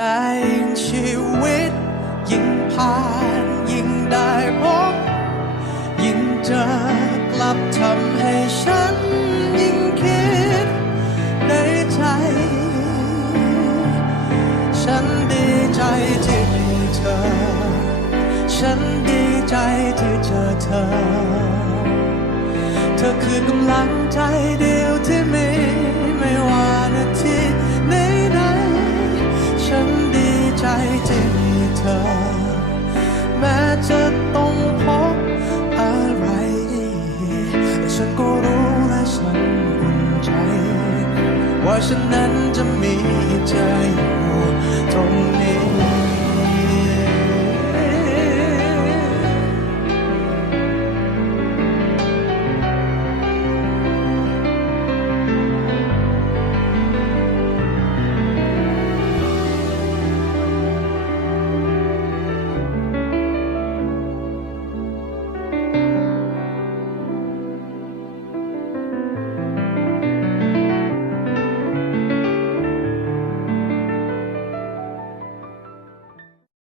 แต่ยิ่งชีวิต ยิ่งผ่านยิ่งได้พบยิ่งเจอกลับทำให้ฉัน ยิ่งคิดในใจ ฉันดีใจที่มีเธอ ฉันดีใจที่เจอเธอ เธอคือกำลังใจเดียวที่มี อ แม้จะต้องพบอะไรแต่ฉันก็รู้และฉันอุ่นใจ ว่าฉันนั้นจะมี